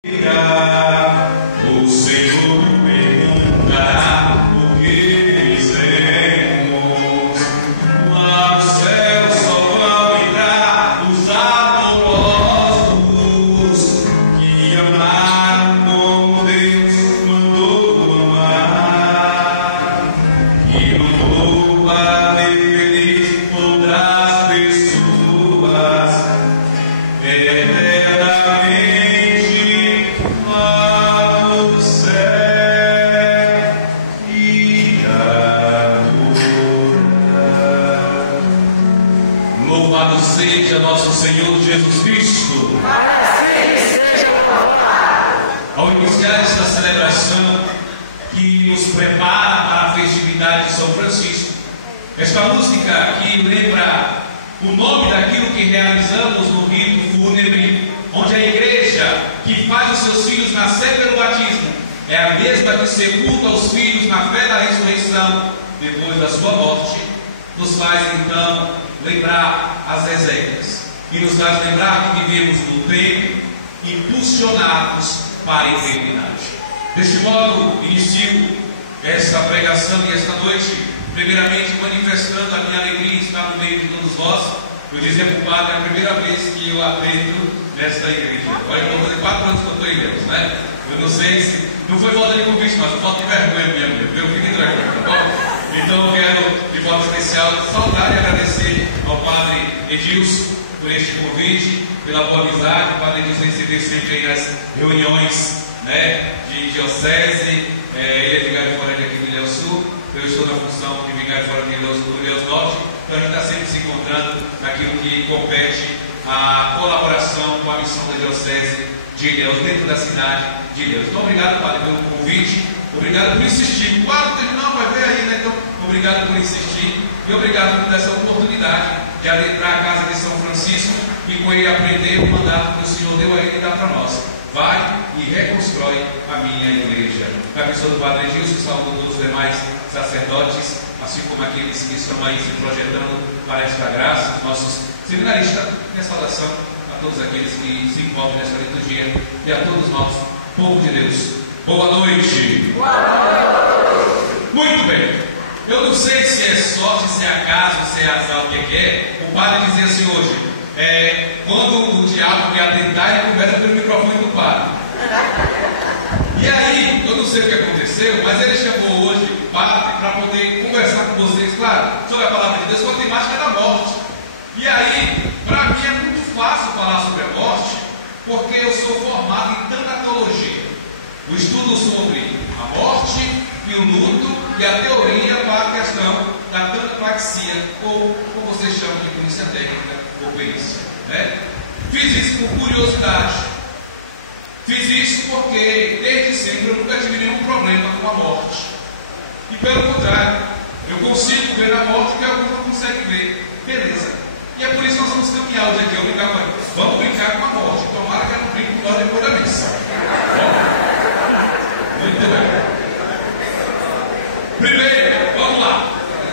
O Senhor perguntará o que fizemos. Lá no céu só vão entrar os amorosos que amaram como Deus mandou amar. E não vou bater feliz outras pessoas eternamente. Louvado seja nosso Senhor Jesus Cristo. Ao iniciar esta celebração que nos prepara para a festividade de São Francisco, esta música aqui lembra o nome daquilo que realizamos no rito fúnebre, onde a igreja que faz os seus filhos nascer pelo batismo é a mesma que sepulta os filhos na fé da ressurreição depois da sua morte. Nos faz então lembrar as exéquias e nos faz lembrar que vivemos no tempo impulsionados para a eternidade. Deste modo, inicio esta pregação e esta noite, primeiramente manifestando a minha alegria em estar no meio de todos vós. Eu dizia para o padre, é a primeira vez que eu atendo nesta igreja. Olha, eu vou fazer 4 anos que eu estou em Deus, né? Eu não sei se... Não foi falta de convite, mas foi falta de vergonha mesmo. Eu fiquei tranquilo, tá bom? Então eu quero, de forma especial, saudar e agradecer ao padre Edilson por este convite, pela boa amizade. O padre Edilson receber sempre aí as reuniões, né, de diocese. Ele é vigário fora de aqui do Ilhéus Sul. Eu estou na função de vigário fora de Ilhéus Sul, do Ilhéus Norte. Então a gente está sempre se encontrando naquilo que compete a colaboração com a missão da diocese de Ilhéus, dentro da cidade de Ilhéus. Então obrigado, padre, pelo convite. Obrigado por insistir. O quadro não vai ver aí, né? Então, obrigado por insistir e obrigado por essa oportunidade de adentrar a casa de São Francisco e com ele aprender o mandato que o Senhor deu a ele e dá para nós. Vai e reconstrói a minha igreja. Na pessoa do padre Edilson, saúdo todos os demais sacerdotes, assim como aqueles que estão aí se projetando para esta graça, os nossos seminaristas. Minha saudação a todos aqueles que se envolvem nesta liturgia e a todos nós, povo de Deus. Boa noite. Muito bem. Eu não sei se é sorte, se é acaso, se é azar, o que é. O padre dizia assim hoje: quando o diabo quer atentar, ele começa pelo microfone do padre. E aí, eu não sei o que aconteceu, mas ele chamou hoje o padre para poder conversar com vocês, claro, sobre a palavra de Deus, com a temática da morte. E aí, para mim é muito fácil falar sobre a morte, porque eu sou formado em tanatologia. O estudo sobre a morte e o luto e a teoria para a questão da tanatopraxia, ou como vocês chamam de perícia técnica ou perícia, né? Fiz isso por curiosidade. Fiz isso porque desde sempre eu nunca tive nenhum problema com a morte. E pelo contrário, eu consigo ver a morte que alguns não conseguem ver. Beleza. E é por isso que nós vamos caminhar hoje aqui. Vamos brincar com a morte. Tomara que ela não brinque com nós depois da missa. Muito bem. Primeiro, vamos lá.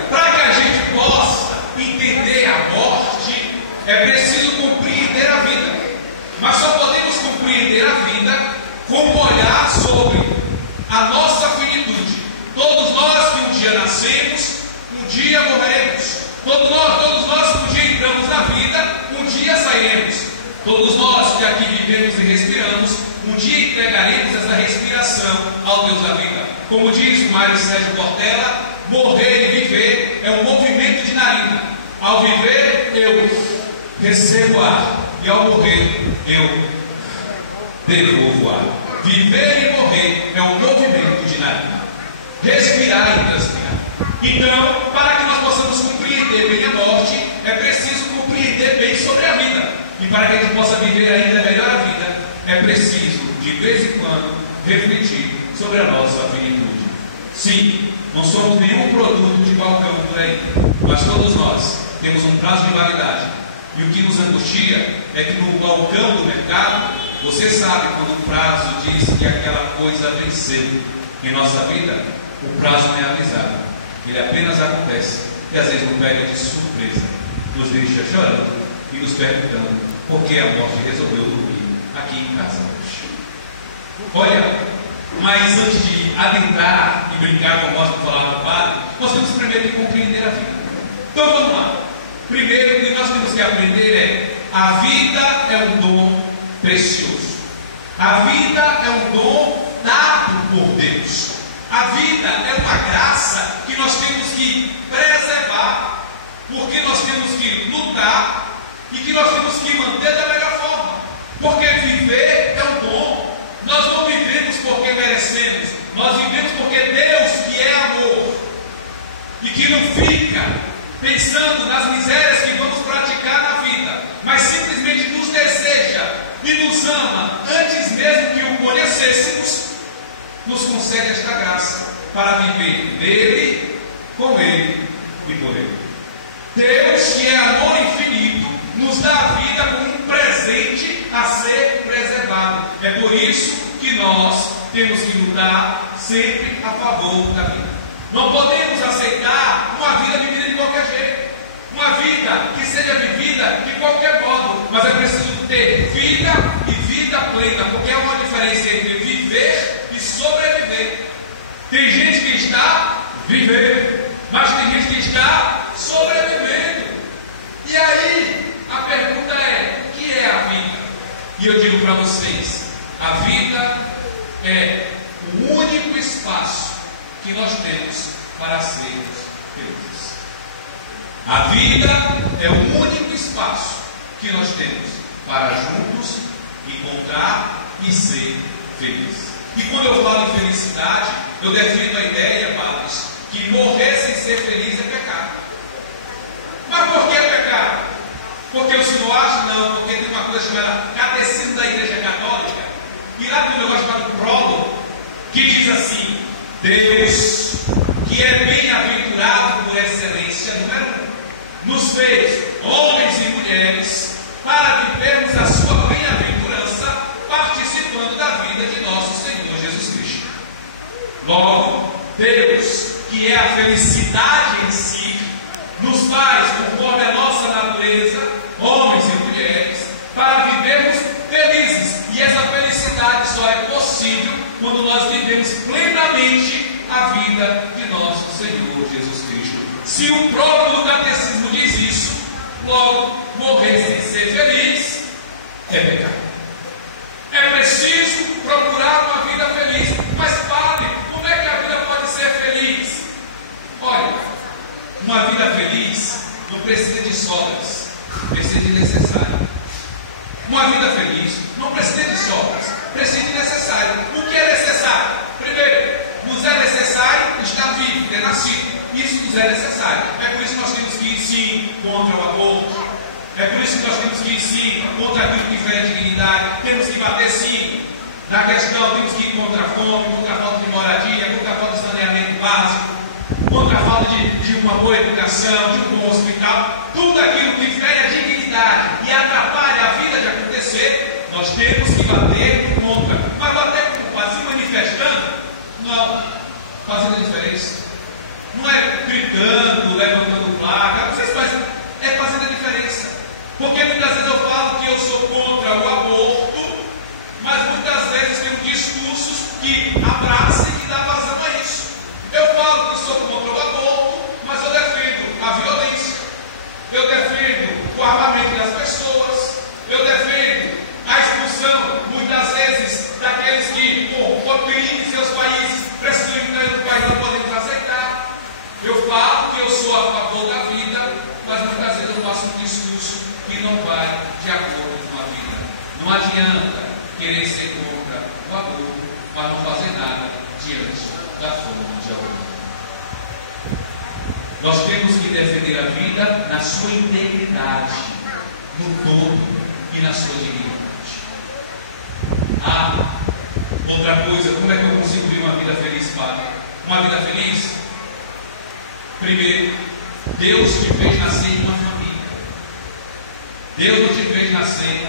Para que a gente possa entender a morte, é preciso compreender a vida. Mas só podemos compreender a vida com um olhar sobre a nossa finitude. Todos nós que um dia nascemos, um dia morreremos. Todos nós que um dia entramos na vida, um dia sairemos. Todos nós que aqui vivemos e respiramos, um dia entregaremos essa respiração ao Deus da vida. Como diz o Mário Sérgio Portela, morrer e viver é um movimento de narina. Ao viver, eu recebo ar, e ao morrer, eu devolvo ar. Viver e morrer é um movimento de narina. Respirar e transpirar. Então, para que nós possamos compreender bem a morte, é preciso compreender bem sobre a vida. E para que a gente possa viver ainda melhor a vida, é preciso, de vez em quando, refletir sobre a nossa finitude. Sim, não somos nenhum produto de balcão por aí, mas todos nós temos um prazo de validade. E o que nos angustia é que no balcão do mercado, você sabe quando o prazo diz que aquela coisa venceu. Em nossa vida, o prazo não é avisado, ele apenas acontece e às vezes nos pega de surpresa, nos deixa chorando e nos perguntando por que a morte resolveu dormir aqui em casa hoje. Olha, mas antes de adentrar e brincar, como eu gosto de falar com o padre, nós temos primeiro que compreender a vida. Então vamos lá. Primeiro, o que nós temos que aprender é: a vida é um dom precioso. A vida é um dom dado por Deus. A vida é uma graça que nós temos que preservar, porque nós temos que lutar e que nós temos que manter da melhor forma. Porque viver é um dom. Nós não vivemos porque merecemos, nós vivemos porque Deus, que é amor e que não fica pensando nas misérias que vamos praticar na vida, mas simplesmente nos deseja e nos ama antes mesmo que o conhecêssemos, nos concede esta graça para viver nele, com ele e por ele. Deus, que é amor infinito, nos dá a vida como um presente a ser preservado. É por isso que nós temos que lutar sempre a favor da vida. Não podemos aceitar uma vida vivida de qualquer jeito, uma vida que seja vivida de qualquer modo, mas é preciso ter vida e vida plena, porque há uma diferença entre viver e sobreviver. Tem gente que está vivendo, mas tem gente que está sobrevivendo. E aí a pergunta é: o que é a vida? E eu digo para vocês: a vida é o único espaço que nós temos para sermos felizes. A vida é o único espaço que nós temos para juntos encontrar e ser felizes. E quando eu falo em felicidade, eu defendo a ideia, padres, que morrer sem ser feliz é pecado. Mas por que é pecado? Porque o senhor acha? Não, porque tem uma coisa chamada Catecismo da Igreja Católica, e lá tem um negócio chamado prólogo, que diz assim: Deus, que é bem-aventurado por excelência, número 1, nos fez homens e mulheres para vivermos a sua bem-aventurança, participando da vida de nosso Senhor Jesus Cristo. Logo, Deus, que é a felicidade em si, nos faz, conforme a nossa natureza, homens e mulheres, para vivermos felizes. E essa felicidade só é possível quando nós vivemos plenamente a vida de nosso Senhor Jesus Cristo. Se o próprio catecismo diz isso, logo, morrer sem ser feliz é pecado. É preciso procurar uma vida feliz. Mas padre, como é que a vida pode ser feliz? Olha, uma vida feliz não precisa de sobras, precisa de necessário. Uma vida feliz não precisa de sobras, precisa de necessário. O que é necessário? Primeiro, nos é necessário estar vivo, ter nascido. Isso nos é necessário. É por isso que nós temos que ir sim contra o aborto. É por isso que nós temos que ir sim contra aquilo que fere a dignidade. Temos que bater sim na questão, temos que ir contra a fome, contra a falta de moradia, contra a falta de saneamento básico, contra a falta de uma boa educação, de um bom hospital. Tudo aquilo que fere a dignidade e atrapalha a vida de acontecer, nós temos que bater contra. Mas bater como? Se manifestando? Não. Fazendo a diferença. Não é gritando, levantando placa, não sei se faz, é fazendo a diferença. Porque muitas vezes eu falo que eu sou contra o aborto, mas muitas vezes tem discursos que abraçam e dão vazão a isso. Eu falo que sou contra o aborto, mas eu defendo a violência, eu defendo o armamento das pessoas, eu defendo a expulsão, muitas vezes, daqueles que, por crime em seus países, precisam entrar no país, não podemos aceitar. Eu falo que eu sou a favor da vida, mas muitas vezes eu faço um discurso que não vai de acordo com a vida. Não adianta querer ser contra o aborto, mas não fazer nada diante da fome de aborto. Nós temos que defender a vida na sua integridade, no todo e na sua dignidade. Outra coisa, como é que eu consigo viver uma vida feliz, Padre? Uma vida feliz? Primeiro, Deus te fez nascer em uma família. Deus não te fez nascer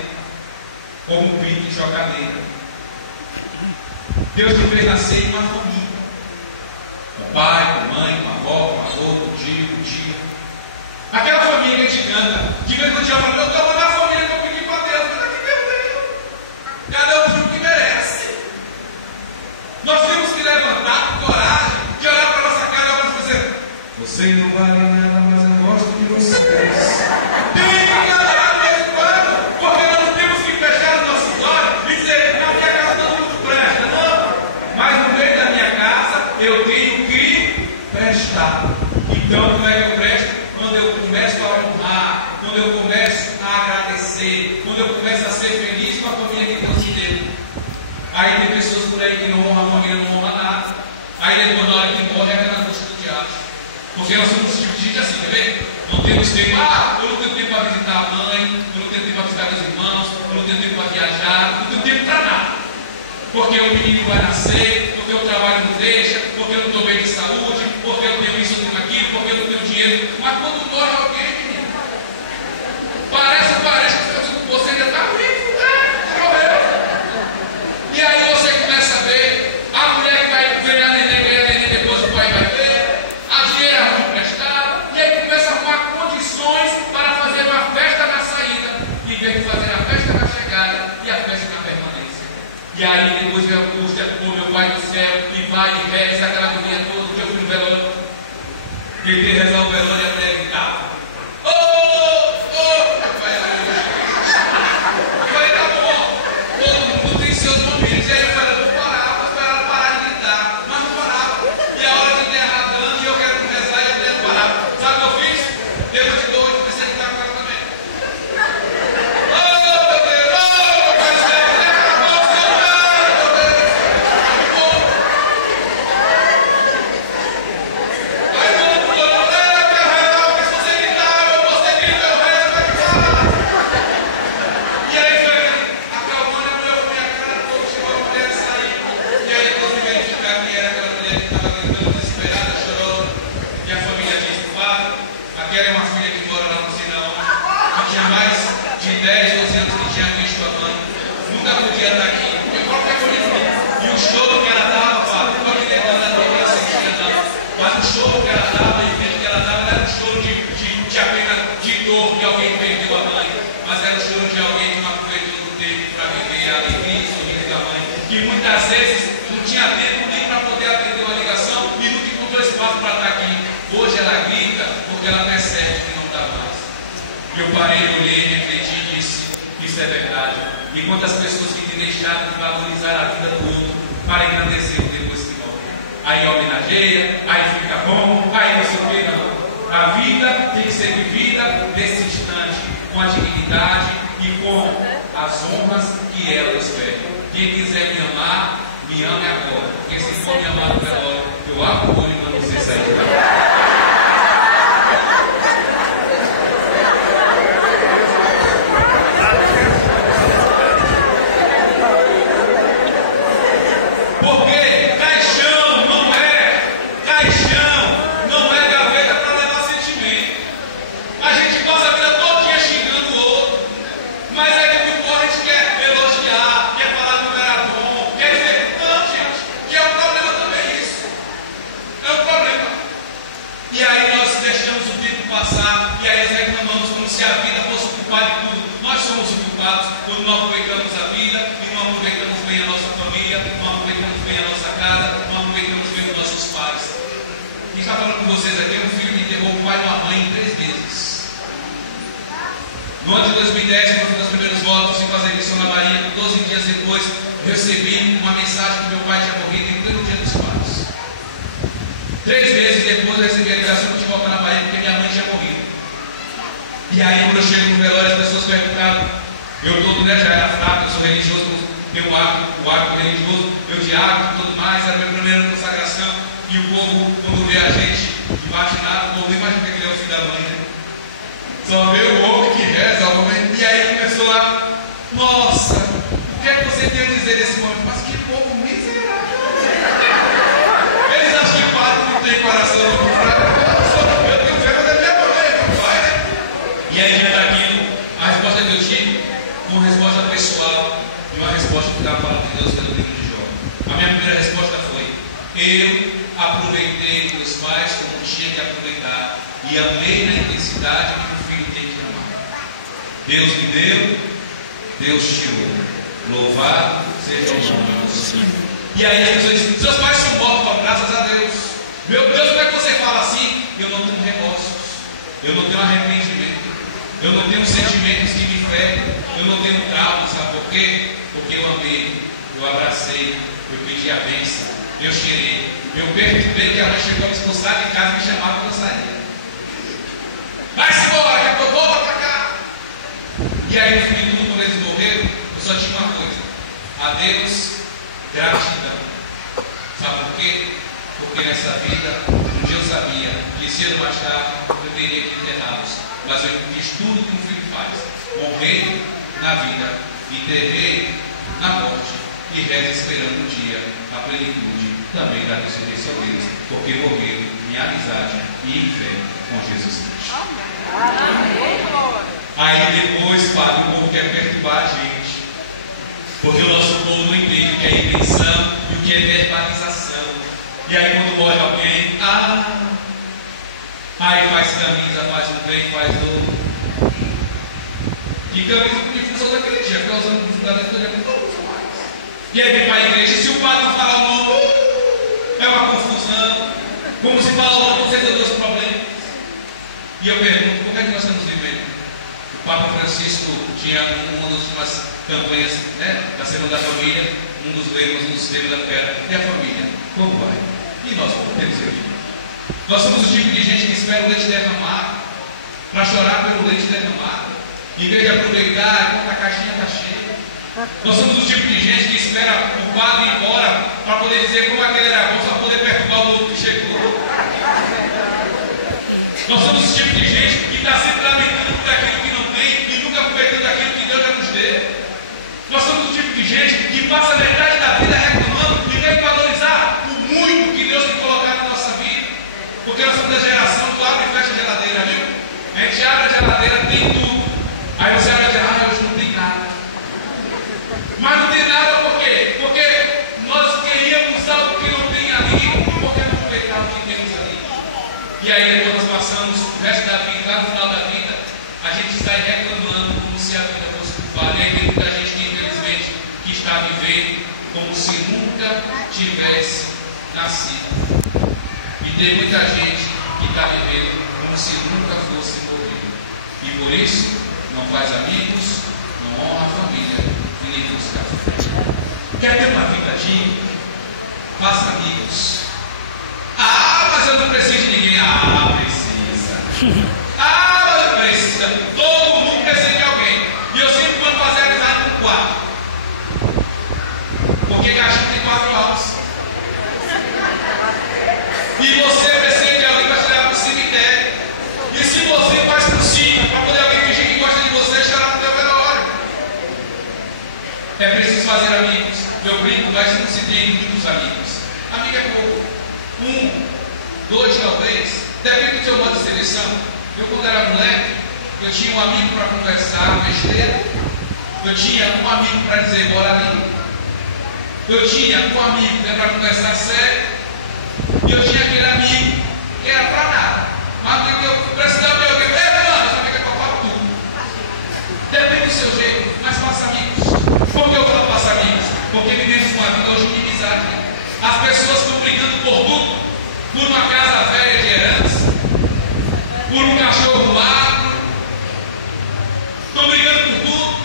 como um pinto de chocadeira. Deus te fez nascer em uma família. Com pai, com mãe, com avó, com avô, com tio, com tia. Aquela família que te canta, de vez em quando eu estou na família que eu pedi para Deus, mas aqui meu Deus, cadê o filho que merece? Vocês não valem nada, mas eu gosto de vocês. Tem que agradar de vez em quando, porque nós temos que fechar os nossos olhos e dizer, na minha casa todo mundo presta, não. Mas no meio da minha casa eu tenho que prestar. Então, como é que eu presto? Quando eu começo a honrar, quando eu começo a agradecer, quando eu começo a ser feliz com a família que Deus me deu. Aí tem pessoas por aí que não honram a família, não honram nada. Aí depois, na hora que morre, é aquela angústia do diabo. Porque nós somos tipo de gente assim, quer ver? Não temos tempo, eu não tenho tempo para visitar a mãe, eu não tenho tempo para visitar meus irmãos, eu não tenho tempo para viajar, eu não tenho tempo para nada. Porque o menino vai nascer, porque o trabalho não deixa, porque eu não estou bem de saúde, porque eu tenho isso, eu tenho aquilo, porque eu não tenho dinheiro. Mas quando morre alguém, menino, parece que você ainda está vivo, morreu. E aí você começa a ver a mulher que vai ganhar neném, depois o pai vai ver, a dinheiro arruma emprestado, e aí começa a arrumar condições para fazer uma festa na saída, em vez de fazer a festa na chegada e a festa na permanência. E aí depois vem a angústia, meu pai do céu, e vai e reza aquela agonia toda. Um dia eu fui no velório, tentei rezar o velório e a mulher gritava. Meu pai é hoje. Eu falei, tá bom, todo mundo tem seus momentos. E aí eu falei, eu vou esperar ela parar de gritar. Mas não parava. E a hora de enterrar dando, e eu quero rezar e a mulher não parava. Sabe o que eu fiz? Deus te dou, eu comecei a gritar com ela também. Aquela é uma filha que mora lá no Sinal, que tinha mais de 10, 12 anos que tinha visto a mãe, nunca podia estar aqui, porque qualquer coisa. E o choro que ela dava, Fábio, não estou tentando dar para ela sentir, não, mas o choro que ela dava, o efeito que ela dava, não era um choro de apenas de dor de alguém que perdeu a mãe, mas era um choro de alguém que não aproveitou do tempo para viver a alegria e o sorriso da mãe, que muitas vezes não tinha tempo nem para poder atender uma ligação e nunca encontrou espaço para estar aqui. Hoje ela grita porque ela percebe que não está mais. Eu parei, olhei, refleti e disse: isso é verdade. E quantas pessoas que têm deixado de valorizar a vida do outro para engrandecer depois que morre. Aí homenageia, aí fica bom, aí não sei o que, não. A vida tem que ser vivida nesse instante, com a dignidade e com as honras que ela espera. Quem quiser me amar, me ame agora. Porque se for me amar no velório, eu abro o olho e mando você sair de lá. Quando não aproveitamos a vida e não aproveitamos bem a nossa família, não aproveitamos bem a nossa casa, não aproveitamos bem os nossos pais. Quem está falando com vocês aqui é um filho que enterrou o pai e uma mãe 3 vezes. No ano de 2010, quando eu fiz os primeiros votos em fazer missão na Bahia, 12 dias depois, eu recebi uma mensagem que meu pai tinha morrido em pleno dia dos pais. 3 vezes depois eu recebi a ligação de volta na Bahia porque minha mãe tinha morrido. E aí quando eu chego no velório, as pessoas perguntaram. Eu todo, né, já era fraco, eu sou religioso, tenho o hábito religioso, eu diácono e tudo mais, era minha primeira consagração, e o povo, quando vê a gente imaginado, o povo nem imagina que ele é o filho da mãe, né? Só vê o homem que reza, o homem, e aí começou lá, nossa, o que é que você tem a dizer desse momento? Mas que povo miserável! Eles acham que o padre não tem coração, eu tenho fé da minha mãe, meu pai, né? E aí diante daquilo, a resposta que eu tive, uma resposta pessoal e uma resposta que dá para Deus pelo livro de Jó. A minha primeira resposta foi: eu aproveitei meus pais como tinha que aproveitar e amei na intensidade que o filho tem que amar. Deus me deu, Deus tirou. Louvado seja o nome do Senhor. E aí a pessoa diz: seus pais são mortos, graças a Deus. Meu Deus, como é que você fala assim? eu não tenho remorsos, eu não tenho arrependimento, eu não tenho sentimentos que me ferem, eu não tenho trauma, sabe por quê? Porque eu amei, eu abracei, eu pedi a bênção, eu cheirei, eu perturbei que a mãe chegou a me expulsar de casa e me chamava para eu sair. Vai-se embora, que eu volto para cá. E aí no fim de tudo, quando eles morreram, eu só tinha uma coisa: a Deus, gratidão. Sabe por quê? Porque nessa vida, um dia eu sabia que cedo ou mais tarde eu teria que enterrá-los. Mas eu fiz tudo que um filho faz: morrer na vida e enterrei na morte, e reza esperando um dia a plenitude. Também agradeço a Deus, porque morreram em amizade e em fé com Jesus Cristo. Aí depois, Padre, o povo quer perturbar a gente, porque o nosso povo não entende o que é invenção e o que é verbalização. E aí quando morre alguém, aí faz camisa, faz um bem, faz outro. E camisa porque função daquele dia, porque usando o fundamento do dia não usa mais. E aí vem para a igreja, se o padre não falar o nome, é uma confusão. Como se fala o nome, você resolveu os problemas. E eu pergunto, como é que nós estamos vivendo? O Papa Francisco tinha uma das últimas campanhas, da Semana da Família, um dos temas da era, e a família, como vai? E nós, como temos vivido? Nós somos o tipo de gente que espera o leite derramado, para chorar pelo leite derramado, em vez de aproveitar enquanto a caixinha está cheia. Nós somos o tipo de gente que espera o padre ir embora, para poder dizer como aquele era bom, para poder perturbar o outro que chegou. Nós somos o tipo de gente que está sempre lamentando por aquilo que não tem e nunca aproveitando aquilo que Deus já nos deu. Nós somos o tipo de gente que passa metade da vida reclamando e vem valorizar o muito que Deus tem colocado na nossa vida. Porque nós somos da geração que abre e fecha a geladeira, viu? A gente abre a geladeira, tem tudo. Aí você abre a geladeira, hoje não tem nada. Mas não tem nada por quê? Porque nós queríamos algo que não tem ali, porque não aproveitar o que temos ali. E aí depois nós passamos o resto da vida, lá no final da vida, a gente sai reclamando como se a vida fosse culpada. E aí tem muita gente que infelizmente que está vivendo como se nunca tivesse nascido. E tem muita gente que está vivendo como se nunca fosse morrer. E por isso não faz amigos, não honra a família e nem busca a fé. Quer ter uma vida digna? Faça amigos. Mas eu não preciso de ninguém. Precisa. Mas eu preciso. Todo mundo precisa de alguém. E eu sempre mando fazer amizade com 4. Porque cachorro tem 4 alças. E você precisa de alguém para chegar para o cemitério. E se você faz por cima, para poder alguém fingir que gosta de você, chorar no teu velório. É preciso fazer amigos. Eu brinco, mas não se tem muitos amigos. Amigo é pouco. 1, 2 talvez. Depende do seu modo de seleção. Eu quando era moleque, eu tinha um amigo para conversar besteira. Eu tinha um amigo para dizer bora ali. Eu tinha um amigo para conversar sério. E eu tinha aquele amigo que era para nada. Mas eu precisava de alguém. Mano, essa amiga é para tudo. Depende do seu jeito, mas faça amigos. Por que eu falo faça amigos? Porque vivemos uma vida hoje de amizade. As pessoas estão brigando por tudo. Por uma casa velha de herança. Por um cachorro magro. Estão brigando por tudo.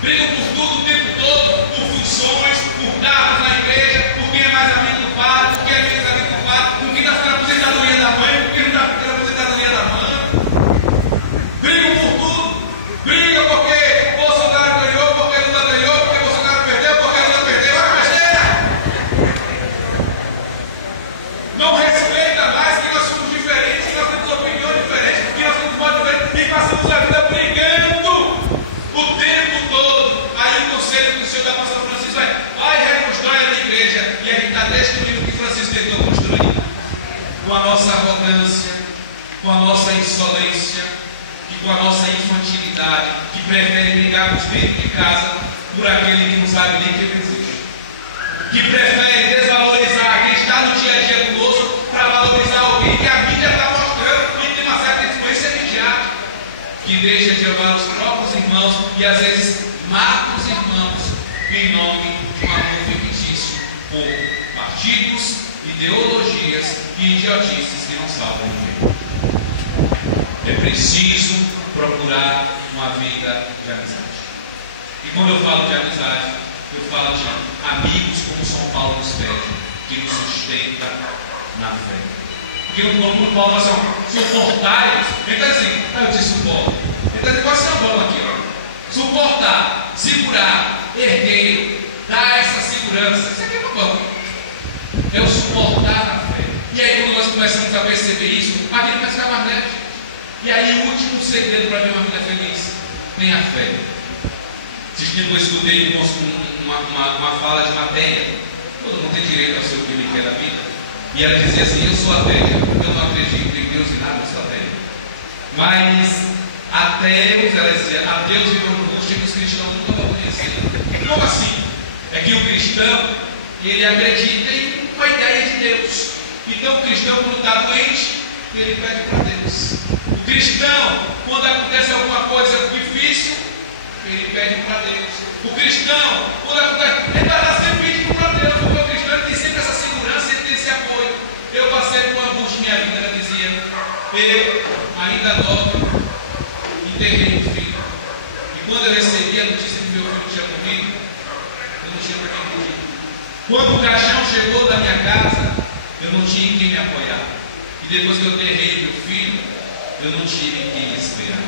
Brigam por tudo o tempo todo. Por funções, por cargos na igreja. Por quem é mais amigo do padre. Por quem é menos amigo do padre. Por quem está ficando a aposentadoria da mãe. Por quem não está ficando a aposentadoria da mãe. Brigam por tudo. Brigam porque Bolsonaro ganhou. Porque Lula ganhou. Porque Bolsonaro perdeu. Porque Lula perdeu. Olha a besteira. Não respeita mais que nós somos diferentes, que nós temos opiniões diferentes, que nós temos modos diferentes e passamos a vida brigando o tempo todo. Aí o conselho que o senhor da pastor Francisco vai reconstrói a igreja e a gente está destruindo o que Francisco tentou construir. Com a nossa arrogância, com a nossa insolência e com a nossa infantilidade, que prefere brigar com os dentro de casa por aquele que não sabe nem o que deseja. Que prefere desvalorizar quem está no dia a dia conosco para valorizar alguém que a mídia está mostrando e tem uma certa influência midiática, que deixa de amar os próprios irmãos e às vezes mata os irmãos em nome de um amor fictício por partidos, ideologias e idiotices que não salva ninguém. É preciso procurar uma vida de amizade. E quando eu falo de amizade, eu falo de amigos, como São Paulo nos pede, que nos sustenta na fé. Porque no Paulo fala assim, suportar, ele está assim, eu te suporto. Ele está dizendo, qual é o Paulo aqui? Ó? Suportar, segurar, erguer, dar essa segurança. Isso aqui é uma boa. É o suportar na fé. E aí quando nós começamos a perceber isso, a vida vai ficar mais leve. E aí o último segredo para ver uma vida feliz, tenha fé. Esses dias eu escutei uma fala de uma ateia. Todo mundo tem direito ao seu que ele quer da vida. E ela dizia assim, eu sou ateia, eu não acredito em Deus e nada, eu sou ateia. Mas ateus, ela dizia, ateus vivam no mundo que os cristãos nunca vão conhecer. Como assim? É que o cristão, ele acredita em uma ideia de Deus. Então o cristão, quando está doente, ele pede para Deus. O cristão, quando acontece alguma coisa difícil, ele pede para Deus. O cristão, quando acontece, ele está sempre pedindo para Deus. Porque o cristão tem sempre essa segurança, ele tem esse apoio. Eu passei por uma angústia na minha vida, ela dizia, eu, ainda nova, enterrei um filho. E quando eu recebi a notícia que meu filho tinha morrido, eu não tinha para quem pedir. Quando o caixão chegou da minha casa, eu não tinha em quem me apoiar. E depois que eu enterrei meu filho, eu não tive em quem esperar.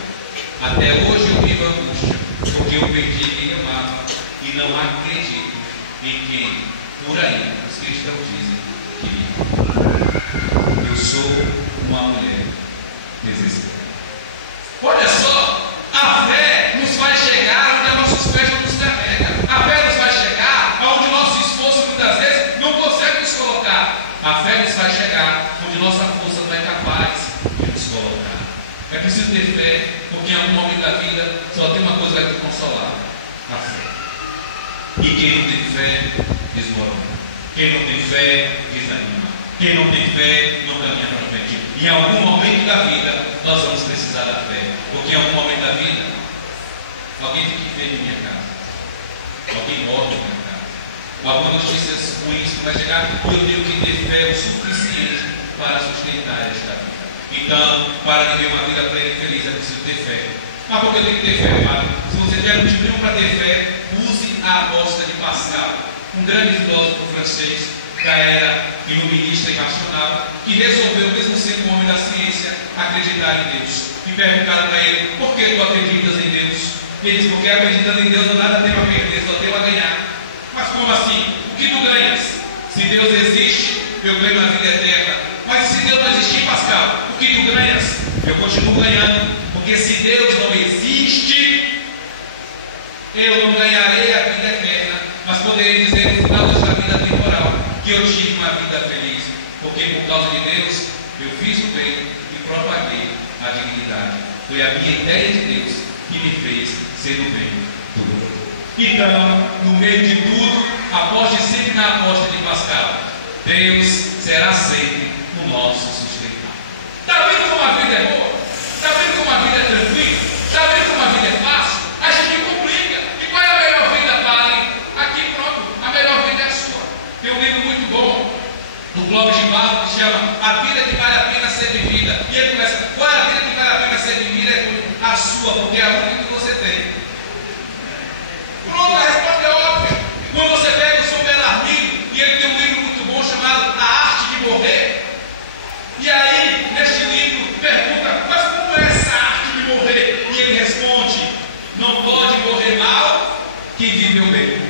Até hoje eu vivo angústia, porque eu perdi quem eu amava e não acredito em quem, por aí, os cristãos dizem que eu sou uma mulher desesperada. Olha só, a fé nos faz chegar onde nossos pés não nos carregam. A fé nos faz chegar onde nosso esforço muitas vezes não consegue nos colocar. A fé nos faz chegar onde nossa força não é capaz de nos colocar. É preciso ter fé, porque em algum momento da vida só tem uma coisa que vai te consolar: a fé. E quem não tem fé, desmorona. Quem não tem fé, desanima. Quem não tem fé, não caminha para frente. Em algum momento da vida, nós vamos precisar da fé. Porque em algum momento da vida, alguém tem que ver em minha casa. Alguém morre em minha casa. Algumas notícias ruins que vai chegar, e eu tenho que ter fé o suficiente para sustentar esta vida. Então, para viver uma vida plena e feliz, é preciso ter fé. Mas por que eu tenho que ter fé, padre? Se você tiver motivo nenhum para ter fé, use a aposta de Pascal, um grande filósofo francês da era iluminista e racional, que resolveu, mesmo sendo um homem da ciência, acreditar em Deus. E perguntaram para ele, por que tu acreditas em Deus? E ele disse, porque acreditando em Deus, eu nada tenho a perder, só tenho a ganhar. Mas como assim? O que tu ganhas? Se Deus existe, eu ganho a vida eterna. Mas se Deus não existir, Pascal, o que tu ganhas? Eu continuo ganhando. Porque se Deus não existe, eu não ganharei a vida eterna. Mas poderei dizer no final desta vida temporal que eu tive uma vida feliz. Porque por causa de Deus, eu fiz o bem e propaguei a dignidade. Foi a minha ideia de Deus que me fez ser o bem do outro. Então, no meio de tudo, aposte sempre na aposta de Pascal. Deus será sempre o nosso sustentáculo. Está vendo como a vida é boa? Está vendo como a vida é tranquila? Está vendo como a vida é fácil? A gente complica. E qual é a melhor vida, padre? Aqui pronto, a melhor vida é a sua. Tem um livro muito bom do Clóvis de Barro que chama A Vida que Vale a Pena Ser Vivida. E ele começa, qual é a vida que vale a pena ser vivida? É a sua, porque é a única que você tem. Pronto, a resposta é óbvia. Quando você pega o São Belarmino, e ele tem um livro muito bom chamado A Arte de Morrer. E aí, neste livro, pergunta, mas como é essa arte de morrer? E ele responde, não pode morrer mal quem viveu bem.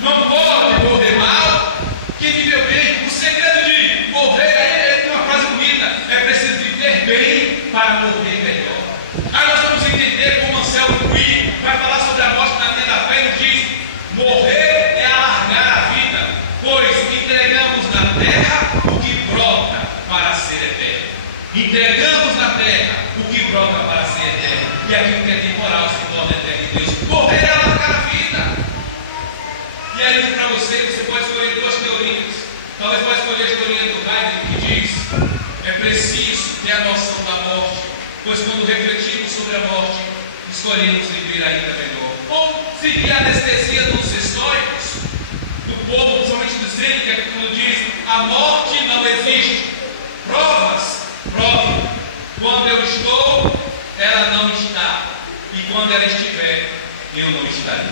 Não pode morrer mal quem viveu bem. O segredo de morrer, aí tem uma frase bonita, é preciso viver bem para morrer melhor. Aí nós vamos entender como Anselmo Cui vai falar sobre a morte na vida da fé. Ele diz, morrer é alargar a vida, pois entregamos na terra o que brota para ser eterno. Entregamos na terra o que brota para ser eterno. E aquilo que é temporal se torna eterno em Deus. Morrer é alargar a vida. E aí para você pode escolher duas teorias. Talvez pode escolher a teoria do Heidegger, que diz, é preciso ter a noção da morte, pois quando refletimos sobre a morte, escolhemos viver ainda melhor. Ou seguir a anestesia dos estoicos, do povo, principalmente do Sêneca, que quando diz, a morte não existe. Prova onde ela estiver, eu não estarei.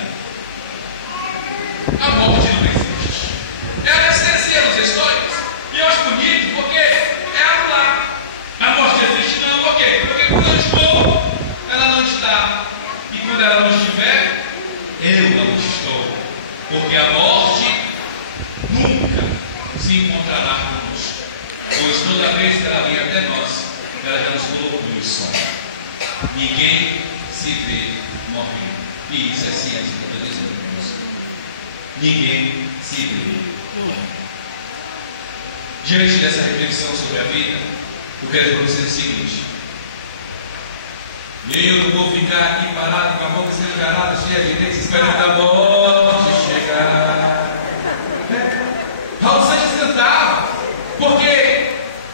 A morte não existe. É a anestesia nas histórias. E eu acho bonito porque é anular. A morte existe não, por quê? Porque quando eu estou, ela não está. E quando ela não estiver, eu não estou. Porque a morte nunca se encontrará conosco. Pois toda vez que ela vem até nós, ela já nos colocou em sombra. Ninguém se vê morrendo. E isso é ciência que eu estou dizendo para você. Ninguém se vê morrendo. Diante dessa reflexão sobre a vida, eu quero para você o seguinte: eu não vou ficar aqui parado com a boca escancarada, cheia de dentes, esperando a morte chegar. Raul Seixas cantava, porque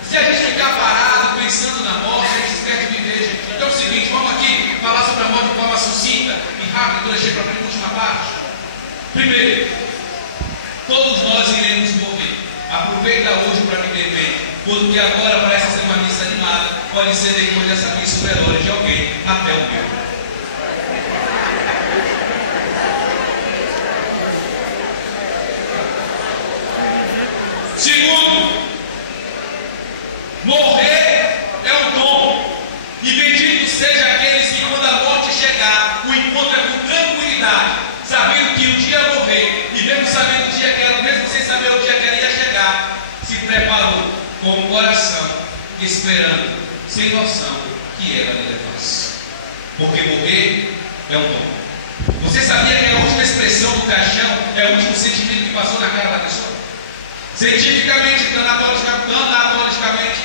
se a gente ficar parado pensando na morte, a gente esquece de viver, gente. Então é o seguinte, vamos aqui falar sobre a morte de forma sucinta e rápida, quando a gente para a última parte. Primeiro, todos nós iremos morrer. Aproveita hoje para viver bem, porque agora parece ser uma missa animada, pode ser depois dessa missa o velório de alguém, até o meu. Segundo, morrer é um dom, e bendito seja aqueles que quando a morte chegar, o encontro é com tranquilidade, sabendo que um dia morrer, e mesmo sabendo o dia que ela, mesmo sem saber o dia que ela ia chegar, se preparou com o coração, esperando, sem noção, que ela lhe levasse. Porque morrer é um dom. Você sabia que a última expressão do caixão é o último sentimento que passou na cara da pessoa? Cientificamente, tanatologicamente,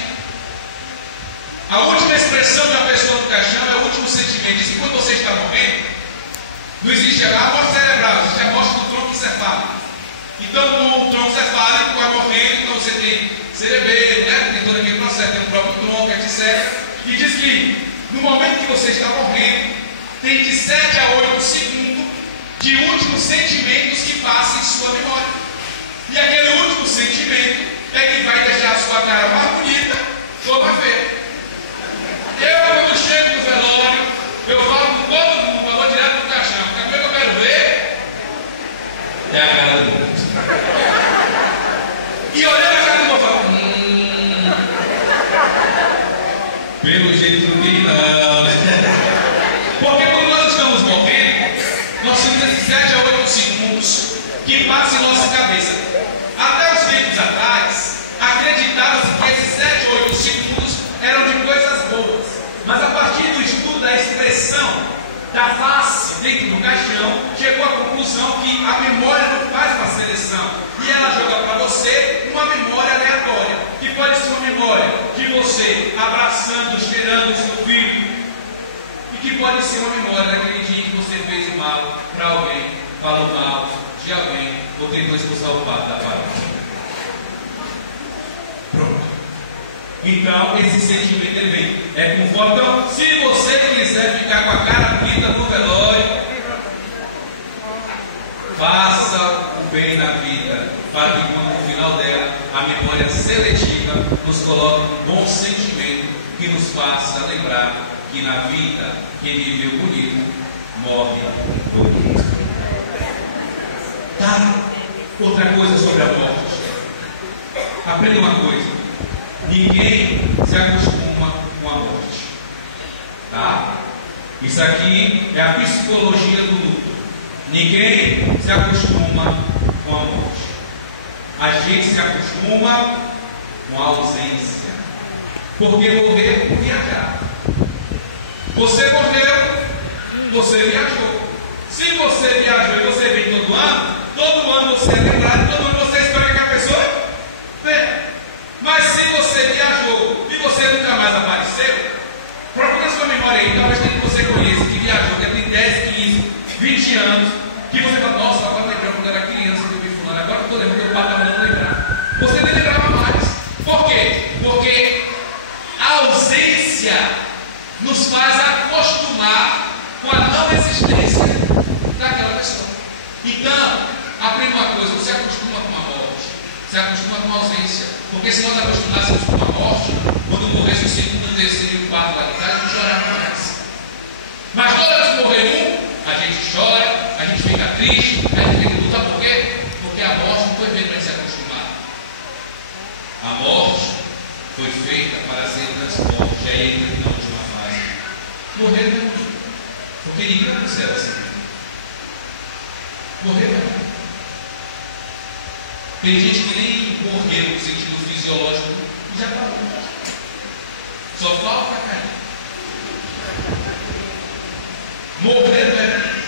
a última expressão da pessoa no caixão é o último sentimento. E quando você está morrendo, não existe a morte cerebral, existe a morte do tronco encefálico. Então, o tronco cefálico vai morrendo, então você tem cerebelo, né? Tem todo aquele processo, tem o próprio tronco, etc. E diz que no momento que você está morrendo, tem de 7 a 8 segundos de últimos sentimentos que passam em sua memória. E aquele último sentimento é que vai deixar a sua cara mais bonita ou mais feia. Eu, quando chego no velório, eu falo com todo mundo, eu vou direto do caixão, porque a coisa que eu quero ver é a cara do mundo. E olhando a cara do mundo, eu falo, pelo jeito que não, né? Porque quando nós estamos morrendo, nós temos esses 7 a 8 segundos que passam em nossa cabeça. Até os tempos atrás, acreditava-se que esses 7 a 8 segundos eram de coisas boas. Mas a partir do estudo da expressão da face dentro do caixão, chegou à conclusão que a memória não faz uma seleção. E ela joga para você uma memória aleatória, que pode ser uma memória de você abraçando, cheirando o seu filho, e que pode ser uma memória daquele dia que você fez o mal para alguém, falou mal de alguém, ou tentou expulsar o padre da paróquia. Pronto. Então, esse sentimento ele vem. É conforme. Então, se você quiser ficar com a cara bonita no velório, faça o bem na vida, para que quando no final dela, a memória seletiva nos coloque um bom sentimento que nos faça lembrar que na vida, quem viveu bonito, morre bonito. Tá? Outra coisa sobre a morte. Aprenda uma coisa. Ninguém se acostuma com a morte. Tá? Isso aqui é a psicologia do luto. Ninguém se acostuma com a morte. A gente se acostuma com a ausência. Porque morrer é como viajar. Você morreu, você viajou. Se você viajou e você vem todo ano você é lembrado, todo ano você espera que a pessoa venha. Mas se você viajou e você nunca mais apareceu, procura sua memória aí, talvez tenha que você conheça, que viajou, que tem 10, 15, 20 anos, que você fala, nossa, agora lembrando quando era criança que eu vi fulano, agora eu estou lembrando que eu estava mandando lembrar. Você nem lembrava mais. Por quê? Porque a ausência nos faz acostumar com a não existência daquela pessoa. Então, aprenda uma coisa, você acostuma com a morte, você acostuma com a ausência. Porque se nós acostumássemos com a morte, quando morresse o segundo, o terceiro e o quarto lá de trás, não chorava mais. Mas toda vez que morrer um, a gente chora, a gente fica triste, a gente fica luta. Por quê? Porque a morte não foi feita para se acostumar. A morte foi feita para ser transporte. E aí entra na última fase. Morrer não é ruim, porque ninguém vai no céu assim. Morrer não é ruim. Tem gente que nem morreu no sentido fisiológico e já parou. Só falta cair. Morrer não é ruim.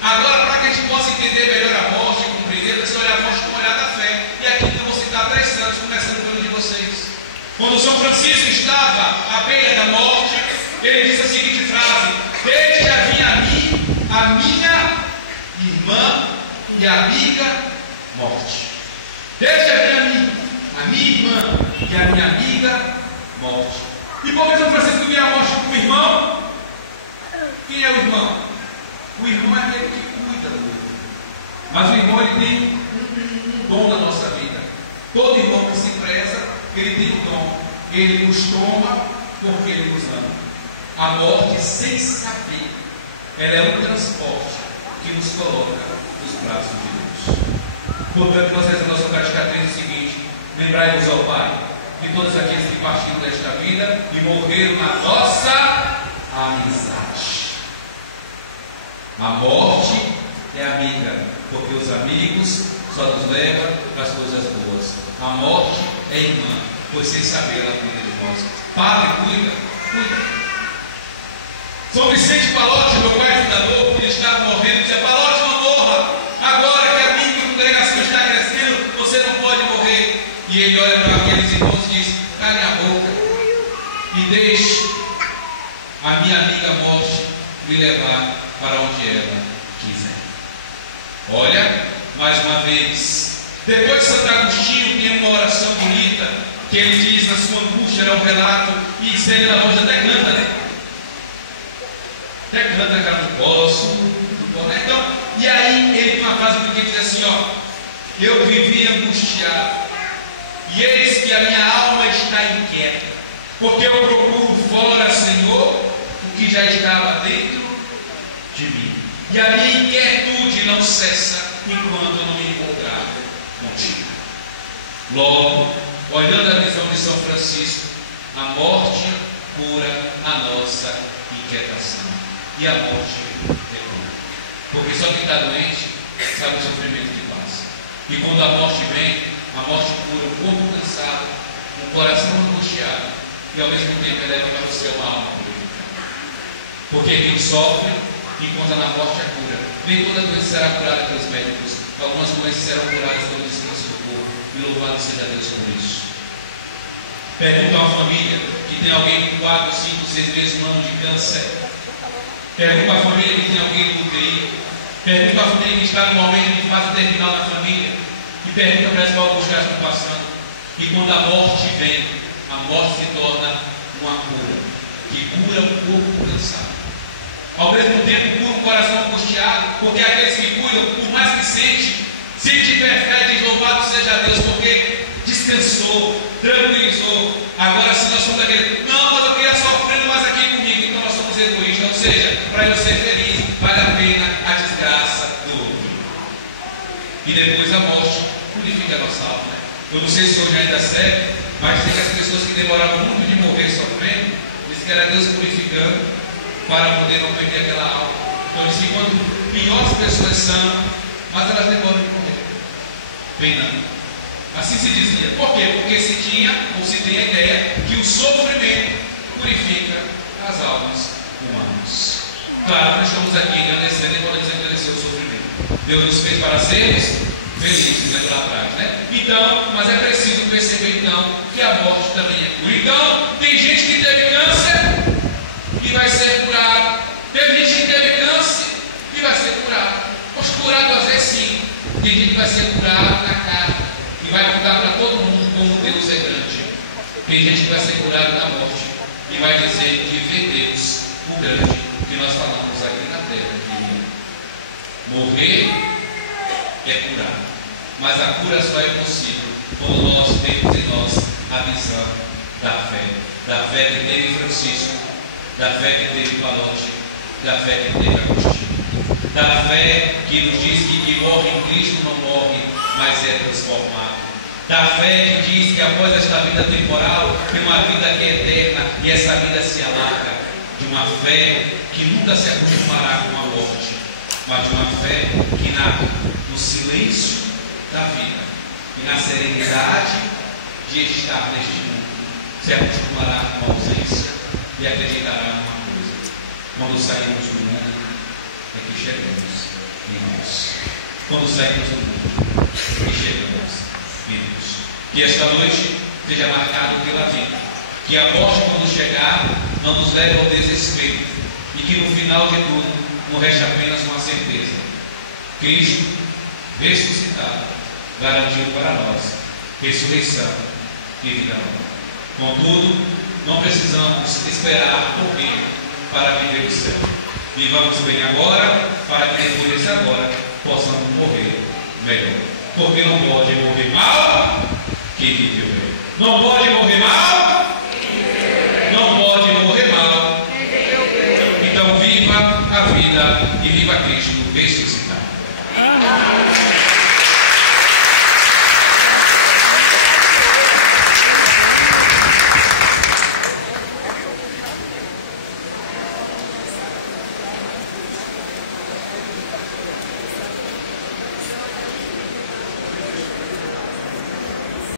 Agora, para que a gente possa entender melhor a morte e compreender, precisa olhar a morte com o olhar da fé. E aqui eu vou citar 3 santos, começando pelo de vocês. Quando São Francisco estava à beira da morte, ele disse a seguinte frase: desde a minha irmã e amiga morte. Desde a minha irmã e a minha amiga morte. E por que São Francisco via a morte como irmão? Quem é o irmão? O irmão é aquele que cuida do outro. Mas o irmão, ele tem um dom na nossa vida. Todo irmão que se preza, ele tem um dom. Ele nos toma porque ele nos ama. A morte, sem saber, ela é um transporte que nos coloca nos braços de Deus. Portanto, nós rezamos a nossa catequese o seguinte: lembrai-vos ao Pai de todos aqueles que partiram desta vida e morreram na nossa amizade. A morte é amiga, porque os amigos só nos levam para as coisas boas. A morte é irmã, pois sem saber ela cuida de nós. Padre, cuida. São Vicente Palotti, meu pai fundador, quando ele estava morrendo, dizia: Palotti, não morra. Agora que a minha congregação está crescendo, você não pode morrer. E ele olha para aqueles irmãos e diz: calem a boca e deixe a minha amiga morte me levar para onde ela quiser. Olha, mais uma vez, depois de Santo Agostinho tem uma oração bonita que ele diz na sua angústia, é um relato, e segue na voz, até canta, né? Até canta, cara, não posso, né? Então, e aí ele tem uma frase que diz assim, ó: eu vivi angustiado, e eis que a minha alma está inquieta, porque eu procuro fora, Senhor, o que já estava dentro de mim, e a minha inquietude não cessa enquanto eu não me encontrar contigo. Logo, olhando a visão de São Francisco, a morte cura a nossa inquietação, e a morte é cura, porque só quem está doente sabe o sofrimento que passa. E quando a morte vem, a morte cura o corpo cansado, o coração angustiado, e ao mesmo tempo eleva para você uma alma purificada. Porque quem sofre encontra na morte a cura. Nem toda doença será curada pelos médicos. Algumas doenças serão curadas pelo descanso do corpo. E louvado seja Deus por isso. Pergunta a uma família que tem alguém com 4, 5, 6 meses, um ano de câncer. Pergunta a família que tem alguém no UTI. Pergunta a família que está no momento de fase terminal na família. E pergunta para eles qual os caras estão passando. E quando a morte vem, a morte se torna uma cura, que cura o corpo cansado. Ao mesmo tempo cura o coração angustiado, porque aqueles que cuidam, por mais que se tiver fé, diz: louvado seja Deus, porque descansou, tranquilizou. Agora, se nós somos aquele: não, mas eu queria sofrendo mais aqui comigo, então nós somos egoístas. Ou seja, para eu ser feliz, vale a pena a desgraça do outro. E depois a morte purifica a nossa alma, né? Eu não sei se hoje ainda serve, mas tem as pessoas que demoraram muito de morrer sofrendo, diz que era Deus purificando para poder não perder aquela alma. Então diz que quanto pior as pessoas são, mas elas demoram de morrer, penando. Assim se dizia. Por quê? Porque se tinha, ou se tem a ideia, que o sofrimento purifica as almas humanas. Claro, nós estamos aqui agradecendo e podemos agradecer o sofrimento. Deus nos fez para sermos felizes, lembra lá atrás, né? Então, mas é preciso perceber então que a morte também é cura. Então, tem gente que teve câncer e vai ser curado. Teve gente que teve câncer e vai ser curado. Os curados às vezes sim. Tem gente que vai ser curado na carne e vai contar para todo mundo como Deus é grande. Tem gente que vai ser curado na morte e vai dizer que vê Deus, o grande, que nós falamos aqui na terra. Que morrer é curar, mas a cura só é possível quando nós temos em nós a visão da fé que teve Francisco, da fé que teve Palotti, da fé que teve Agostinho, da fé que nos diz que quem morre em Cristo não morre, mas é transformado, da fé que diz que após esta vida temporal tem uma vida que é eterna e essa vida se alarga, de uma fé que nunca se acostumará com a morte, mas de uma fé que no silêncio da vida e na serenidade de estar neste mundo se acostumará com a ausência e acreditará numa coisa: quando saímos do mundo é que chegamos em Deus. Quando saímos do mundo é que chegamos em Deus. Que esta noite seja marcado pela vida, que a morte, quando chegar, não nos leve ao desespero e que no final de tudo não reste apenas uma certeza: Cristo ressuscitado garantiu para nós ressurreição e vida nova. Contudo, não precisamos esperar morrer para viver o céu. Vivamos bem agora, para que depois desse agora possamos morrer melhor. Porque não pode morrer mal quem viveu bem. Não pode morrer mal. Não pode morrer mal. Então viva a vida e viva Cristo ressuscitado.